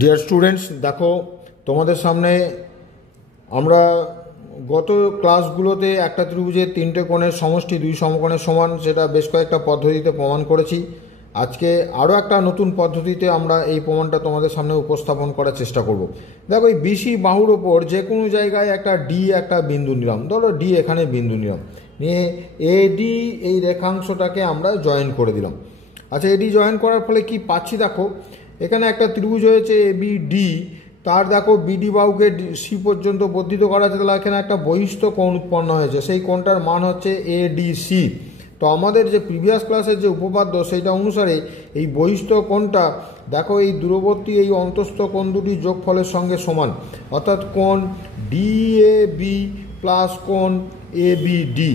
Dear students, দেখো তোমাদের সামনে আমরা গত ক্লাসগুলোতে একটা ত্রিভুজের তিনটে কোণের সমষ্টি দুই সমকোণের সমান, সেটা বেশ কয়েকটা পদ্ধতিতে প্রমাণ করেছি। আজকে আরও একটা নতুন পদ্ধতিতে আমরা এই প্রমাণটা তোমাদের সামনে উপস্থাপন করার চেষ্টা করব। দেখো, এই বিসি বাহুর ওপর যে কোনো জায়গায় একটা ডি একটা বিন্দু নিলাম, ধরো ডি এখানে বিন্দু নিলাম, নিয়ে এডি এই রেখাংশটাকে আমরা জয়েন করে দিলাম। আচ্ছা, এডি জয়েন করার ফলে কি পাচ্ছি? দেখো, এখানে একটা ত্রিভুজ হয়েছে এবিডি, তার দেখো বিডি বাহুকে সি পর্যন্ত বর্ধিত করা আছে, তাহলে এখানে একটা বহিস্থ কোণ উৎপন্ন হয়েছে, সেই কোণটার মান হচ্ছে এডিসি। তো আমাদের যে প্রিভিয়াস ক্লাসের যে উপপাদ্য সেইটা অনুসারে এই বহিস্থ কোণটা দেখো এই দূরবর্তী এই অন্তস্থ কোণ দুটি যোগফলের সঙ্গে সমান, অর্থাৎ কোণ ডিএবি প্লাস কোণ এবিডি।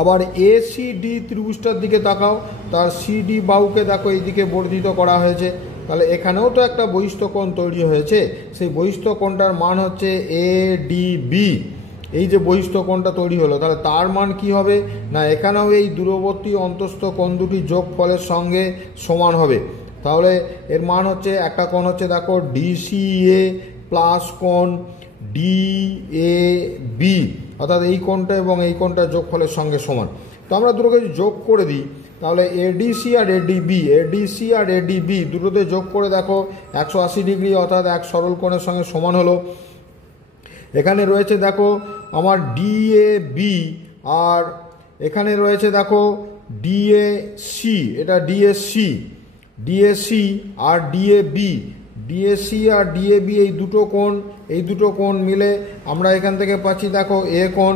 আবার এসিডি ত্রিভুজটার দিকে তাকাও, তার সিডি বাহুকে দেখো এইদিকে বর্ধিত করা হয়েছে, তাহলে এখানেও তো একটা বহিস্থ কোণ তৈরি হয়েছে, সেই বহিস্থ কোণটার মান হচ্ছে এডিবি। এই যে বহিস্থ কোণটা তৈরি হলো, তাহলে তার মান কি হবে না, এখানেও এই দূরবর্তী অন্তস্থ কোণ দুটি যোগফলের সঙ্গে সমান হবে। তাহলে এর মান হচ্ছে, একটা কোণ হচ্ছে দেখো ডিসিএ প্লাস কোণ ডিএবি, অর্থাৎ এই কোণটা এবং এই কোণটা যোগফলের সঙ্গে সমান। তো আমরা দুটোকে যোগ করে দিই, তাহলে এডিসি আর এডিবি দুটোতে যোগ করে দেখো 180 ডিগ্রি, অর্থাৎ এক সরল কোণের সঙ্গে সমান হলো। এখানে রয়েছে দেখো আমার ডিএবি, আর এখানে রয়েছে দেখো ডিএসি, এটা ডিএসি আর ডিএসি আর ডিএবি এই দুটো কোণ মিলে আমরা এখান থেকে পাচ্ছি দেখো এ কোণ,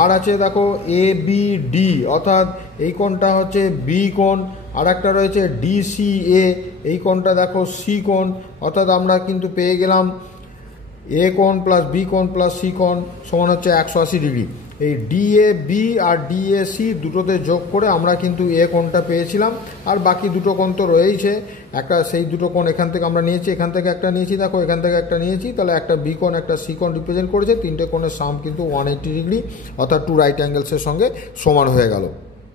আর আছে দেখো এবিডি, অর্থাৎ এই কোণটা হচ্ছে বি কোণ, আর একটা রয়েছে ডিসিএ, এই কোণটা দেখো সি কোণ, অর্থাৎ আমরা কিন্তু পেয়ে গেলাম এ কোণ প্লাস বি কোণ প্লাস সি কোণ সমান হচ্ছে 180 ডিগ্রি। এই ডিএবি আর ডিএসি দুটোতে যোগ করে আমরা কিন্তু এ কোণটা পেয়েছিলাম, আর বাকি দুটো কোণ তো রয়েইছে। একটা সেই দুটো কোণ এখান থেকে আমরা নিয়েছি, এখান থেকে একটা নিয়েছি, দেখো এখান থেকে একটা নিয়েছি, তাহলে একটা বি কোণ একটা সি কোণ রিপ্রেজেন্ট করেছে। তিনটে কোণের সাম কিন্তু 180 ডিগ্রি, অর্থাৎ টু রাইট অ্যাঙ্গেলসের সঙ্গে সমান হয়ে গেল।